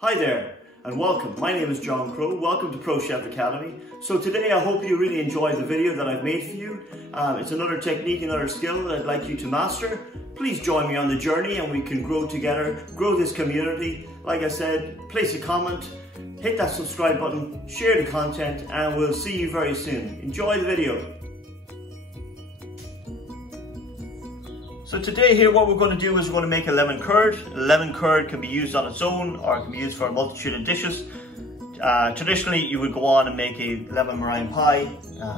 Hi there and welcome. My name is John Crowe. Welcome to Pro Chef Academy. So today I hope you really enjoyed the video that I've made for you. It's another technique, another skill that I'd like you to master. Please join me on the journey and we can grow together, grow this community. Like I said, place a comment, hit that subscribe button, share the content, and we'll see you very soon. Enjoy the video. So today here what we're going to do is we're going to make a lemon curd. Lemon curd can be used on its own or it can be used for a multitude of dishes. Traditionally you would go on and make a lemon meringue pie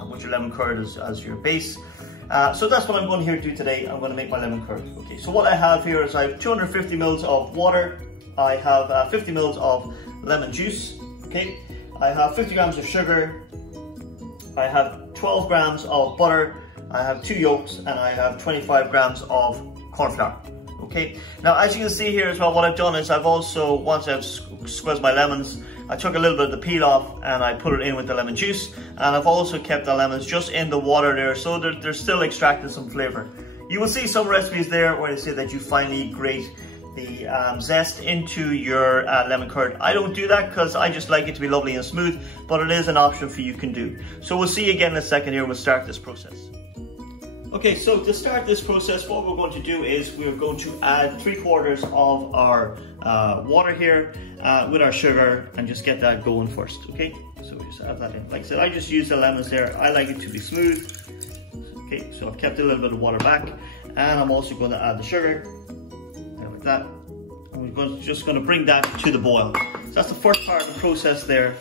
with your lemon curd as your base. So that's what I'm going here to do today. I'm going to make my lemon curd. Okay, so what I have here is I have 250 ml of water. I have 50 ml of lemon juice. Okay, I have 50 grams of sugar. I have 12 grams of butter. I have 2 yolks and I have 25 grams of corn flour. Okay, now as you can see here as well, what I've done is I've also, once I've squeezed my lemons, I took a little bit of the peel off and I put it in with the lemon juice, and I've also kept the lemons just in the water there so they're still extracting some flavor. You will see some recipes there where they say that you finally grate the zest into your lemon curd. I don't do that because I just like it to be lovely and smooth, but it is an option for you can do. So we'll see you again in a second here. We'll start this process. Okay, so to start this process, what we're going to do is we're going to add 3/4 of our water here with our sugar and just get that going first, okay? So we just add that in. Like I said, I just use the lemons there. I like it to be smooth. Okay, so I've kept a little bit of water back, and I'm also going to add the sugar, and like that. And we're just going to bring that to the boil. So that's the first part of the process there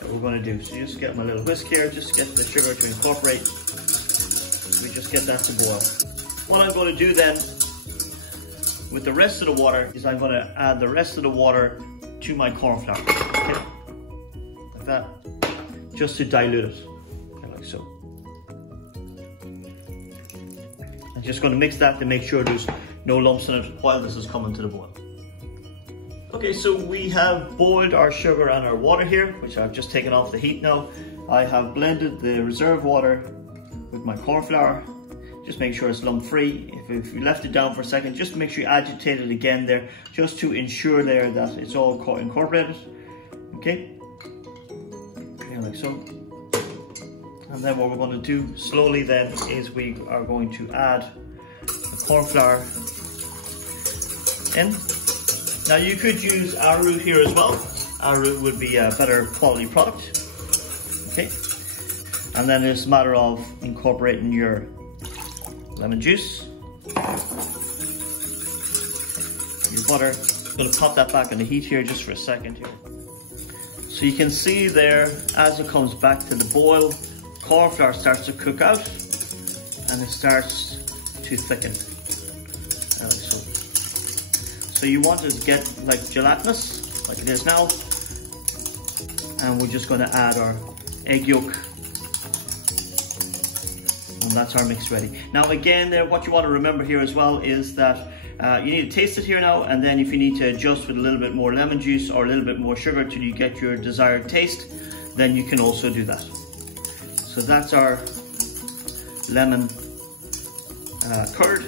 that we're going to do. So just get my little whisk here, just get the sugar to incorporate. We just get that to boil. What I'm going to do then with the rest of the water is I'm going to add the rest of the water to my corn flour. Okay? Like that. Just to dilute it. Okay, like so. I'm just going to mix that to make sure there's no lumps in it while this is coming to the boil. Okay, so we have boiled our sugar and our water here, which I've just taken off the heat now. I have blended the reserve water with my corn flour. Just make sure it's lump free. If you left it down for a second, just make sure you agitate it again there, just to ensure there that it's all incorporated. Okay, yeah, like so. And then what we're going to do slowly then is we are going to add the corn flour in. Now you could use arrowroot here as well. Arrowroot would be a better quality product. Okay. And then it's a matter of incorporating your lemon juice, your butter. I'm going to pop that back on the heat here just for a second here. So you can see there, as it comes back to the boil, corn flour starts to cook out and it starts to thicken. So you want it to get like gelatinous, like it is now. And we're just going to add our egg yolk. And that's our mix ready. Now again, what you want to remember here as well is that you need to taste it here now, and then if you need to adjust with a little bit more lemon juice or a little bit more sugar till you get your desired taste, then you can also do that. So that's our lemon curd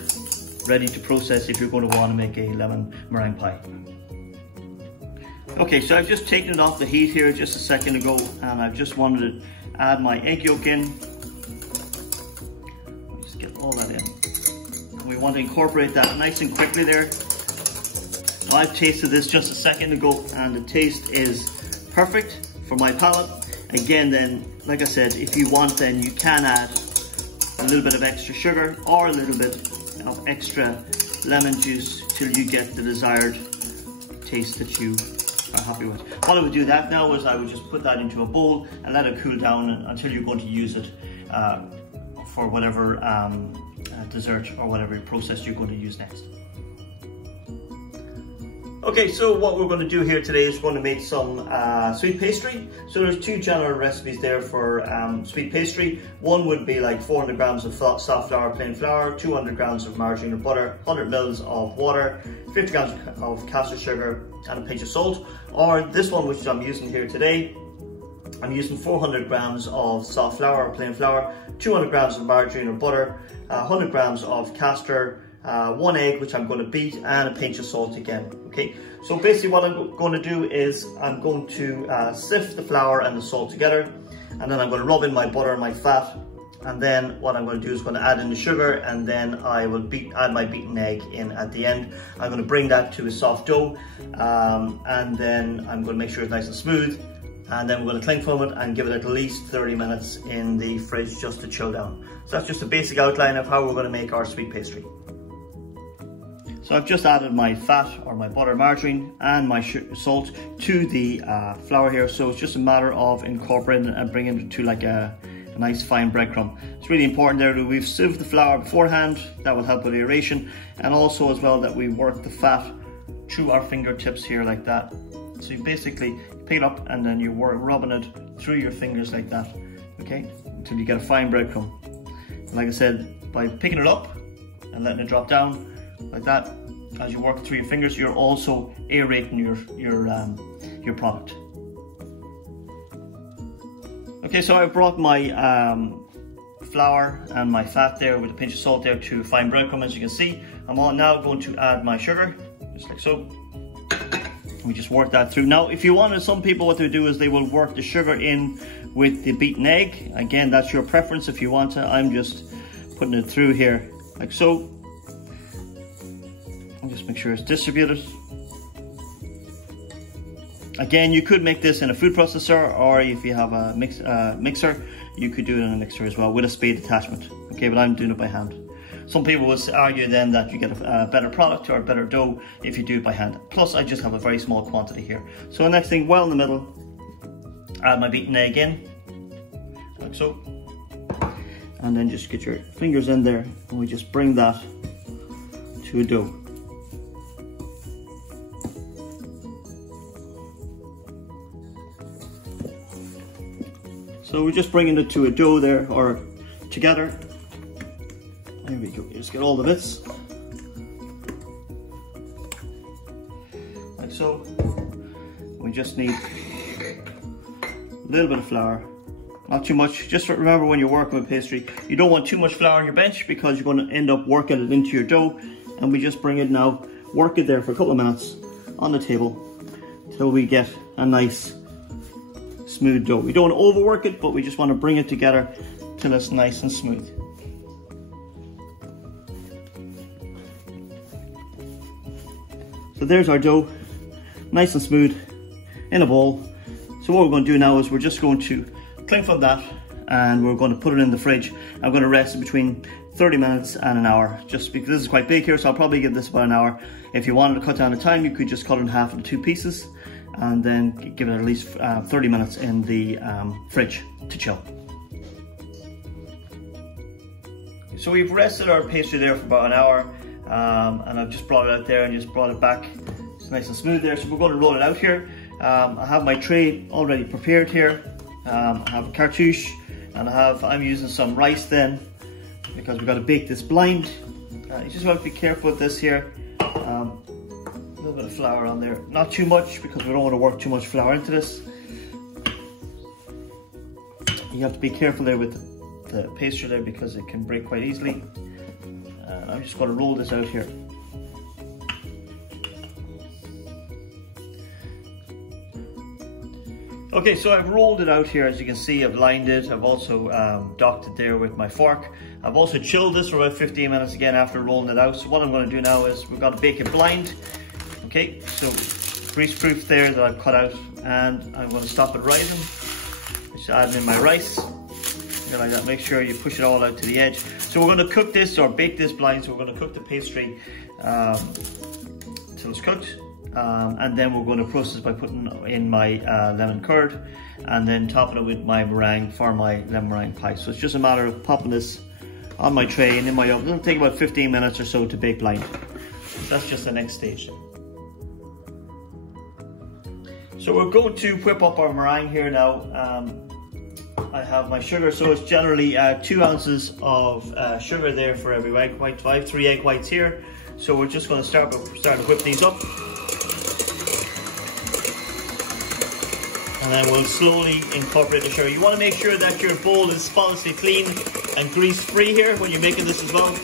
ready to process if you're going to want to make a lemon meringue pie. Okay, so I've just taken it off the heat here just a second ago, and I've just wanted to add my egg yolk in. All that in. And we want to incorporate that nice and quickly there. I've tasted this just a second ago and the taste is perfect for my palate. Again then, like I said, if you want then you can add a little bit of extra sugar or a little bit of extra lemon juice till you get the desired taste that you are happy with. What I would do that now is I would just put that into a bowl and let it cool down until you're going to use it for whatever dessert or whatever process you're going to use next. Okay, so what we're going to do here today is we're going to make some sweet pastry. So there's 2 general recipes there for sweet pastry. One would be like 400 grams of soft flour, plain flour, 200 grams of margarine or butter, 100 ml of water, 50 grams of caster sugar, and a pinch of salt. Or this one, which I'm using here today, I'm using 400 grams of soft flour or plain flour, 200 grams of margarine or butter, 100 grams of castor, 1 egg, which I'm going to beat, and a pinch of salt again. Okay, so basically what I'm going to do is I'm going to sift the flour and the salt together, and then I'm going to rub in my butter and my fat, and then what I'm going to do is going to add in the sugar, and then I will add my beaten egg in at the end. I'm going to bring that to a soft dough, and then I'm going to make sure it's nice and smooth, and then we're going to cling film it and give it at least 30 minutes in the fridge just to chill down. So that's just a basic outline of how we're going to make our sweet pastry. So I've just added my fat or my butter, margarine, and my salt to the flour here. So it's just a matter of incorporating it and bringing it to like a nice fine breadcrumb. It's really important there that we've sieved the flour beforehand. That will help with aeration, and also as well that we work the fat through our fingertips here like that. So you basically pick it up and then you're rubbing it through your fingers like that, okay, until you get a fine breadcrumb. And like I said, by picking it up and letting it drop down like that, as you work it through your fingers, you're also aerating your product. Okay, so I've brought my flour and my fat there with a pinch of salt there to fine breadcrumb, as you can see. I'm now going to add my sugar, just like so. We just work that through. Now, if you wanted, some people what they do is they will work the sugar in with the beaten egg. Again, that's your preference if you want to. I'm just putting it through here like so. And just make sure it's distributed. Again, you could make this in a food processor, or if you have a mixer, you could do it in a mixer as well with a spade attachment. Okay, but I'm doing it by hand. Some people will argue then that you get a better product or a better dough if you do it by hand. Plus, I just have a very small quantity here. So the next thing, well in the middle, add my beaten egg in, like so. And then just get your fingers in there, and we just bring that to a dough. So we're just bringing it to a dough there, or together. There we go, just get all the bits. Like so. We just need a little bit of flour, not too much. Just remember when you're working with pastry, you don't want too much flour on your bench because you're going to end up working it into your dough. And we just bring it now, work it there for a couple of minutes on the table till we get a nice smooth dough. We don't want to overwork it, but we just want to bring it together till it's nice and smooth. So there's our dough, nice and smooth in a bowl. So what we're going to do now is we're just going to cling film that, and we're going to put it in the fridge. I'm going to rest it between 30 minutes and an hour, just because this is quite big here, so I'll probably give this about an hour. If you wanted to cut down the time, you could just cut it in half into 2 pieces, and then give it at least 30 minutes in the fridge to chill. So we've rested our pastry there for about an hour, and I've just brought it out there and just brought it back. It's nice and smooth there, so we're going to roll it out here. I have my tray already prepared here. I have a cartouche, and I'm using some rice then, because we've got to bake this blind. You just have to be careful with this here. A little bit of flour on there, not too much because we don't want to work too much flour into this. You have to be careful there with the pastry there because it can break quite easily. I'm just going to roll this out here. Okay, so I've rolled it out here, as you can see. I've lined it. I've also docked it there with my fork. I've also chilled this for about 15 minutes again after rolling it out. So what I'm going to do now is we've got to bake it blind. Okay, so grease proof there that I've cut out, and I'm going to stop it rising. Just adding in my rice, like that. Make sure you push it all out to the edge. So we're going to cook this or bake this blind. So we're going to cook the pastry till it's cooked. And then we're going to process by putting in my lemon curd, and then topping it with my meringue for my lemon meringue pie. So it's just a matter of popping this on my tray and in my oven. It'll take about 15 minutes or so to bake blind. So that's just the next stage. So we're going to whip up our meringue here now. I have my sugar, so it's generally 2 ounces of sugar there for every egg white. I have 3 egg whites here. So we're just going to start to whip these up. And then we'll slowly incorporate the sugar. You want to make sure that your bowl is spotlessly clean and grease free here when you're making this as well.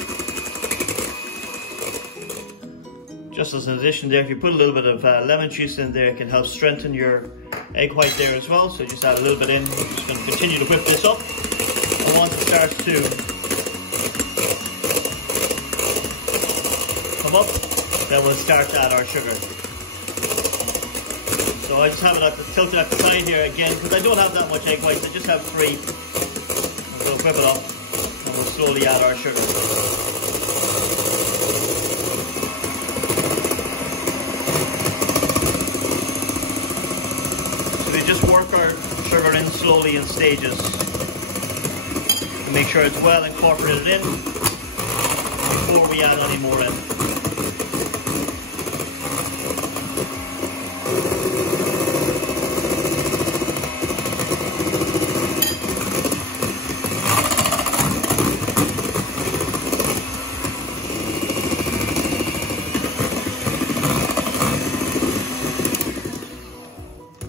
just as an addition there, if you put a little bit of lemon juice in there, it can help strengthen your egg white there as well. So just add a little bit in. We're just going to continue to whip this up. And once it starts to come up, then we'll start to add our sugar. So I just have it tilted at the side here again, because I don't have that much egg whites, I just have 3. We'll whip it up and we'll slowly add our sugar. So we just work our sugar in slowly in stages to make sure it's well incorporated in before we add any more in.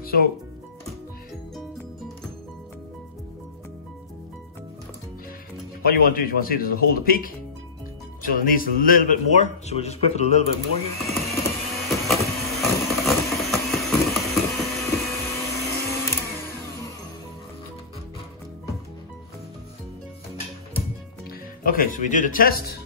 So what you want to do is you want to see there's a hole to peak. So it needs a little bit more. So we'll just whip it a little bit more here. Okay, so we do the test.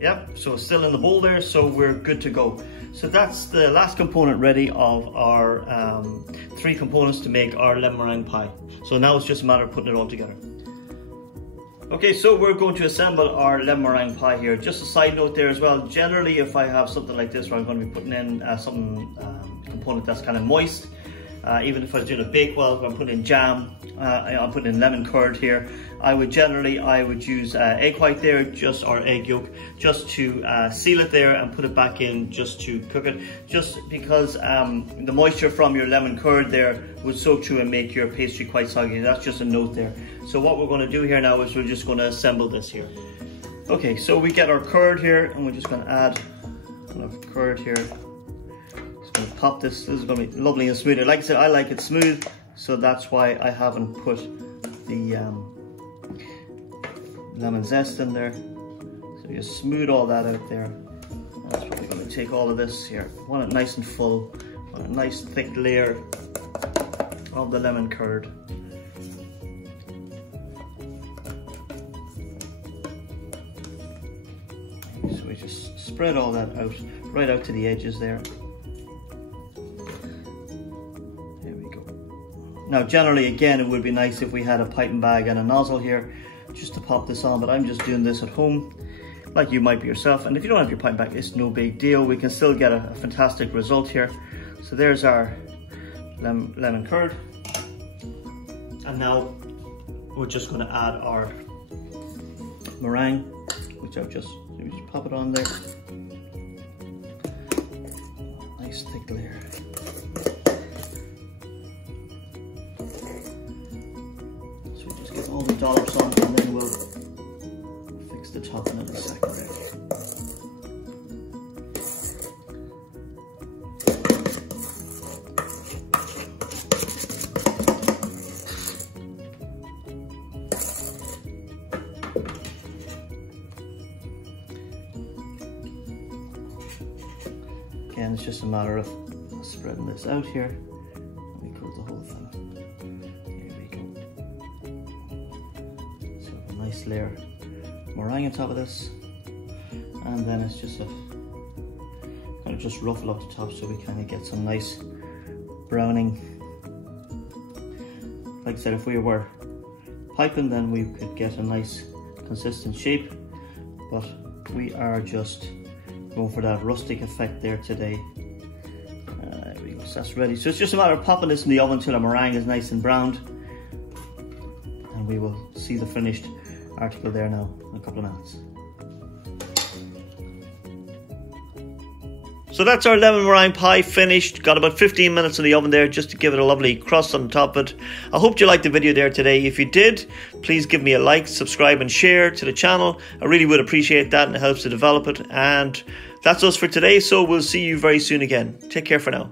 Yep, so it's still in the bowl there, so we're good to go. So that's the last component ready of our 3 components to make our lemon meringue pie. So now it's just a matter of putting it all together. Okay, so we're going to assemble our lemon meringue pie here. Just a side note there as well, generally if I have something like this where I'm going to be putting in some component that's kind of moist, even if I was doing a bake well, I'm putting in jam, I'm putting in lemon curd here, I would use egg white there, or egg yolk, just to seal it there and put it back in just to cook it, just because the moisture from your lemon curd there would soak through and make your pastry quite soggy. That's just a note there. So what we're going to do here now is we're just going to assemble this here. Okay, so we get our curd here and we're just going to add enough curd here. Just going to pop this. This is going to be lovely and smooth. Like I said, I like it smooth, so that's why I haven't put the lemon zest in there. So you smooth all that out there. That's what we're going to take all of this here. Want it nice and full. Want a nice thick layer of the lemon curd. So we just spread all that out, right out to the edges there. There we go. Now generally, again, it would be nice if we had a piping bag and a nozzle here just to pop this on, but I'm just doing this at home like you might be yourself. And if you don't have your piping bag, it's no big deal. We can still get a fantastic result here. So there's our lemon curd. And now we're just going to add our meringue, which I've just pop it on there. Nice thick layer. So we just get all the dollops on, and then we'll fix the top in a second there. Again, it's just a matter of spreading this out here. Let me coat the whole thing. Here we go. So a nice layer of meringue on top of this, and then it's just kind of just ruffle up the top so we kind of get some nice browning. Like I said, if we were piping, then we could get a nice consistent shape, but we are just going for that rustic effect there today. There we go, so that's ready. So it's just a matter of popping this in the oven until the meringue is nice and browned, and we will see the finished article there now in a couple of minutes. So that's our lemon meringue pie finished. Got about 15 minutes in the oven there just to give it a lovely crust on top of it. I hope you liked the video there today. If you did, please give me a like, subscribe and share to the channel. I really would appreciate that, and it helps to develop it. And that's us for today, so we'll see you very soon again. Take care for now.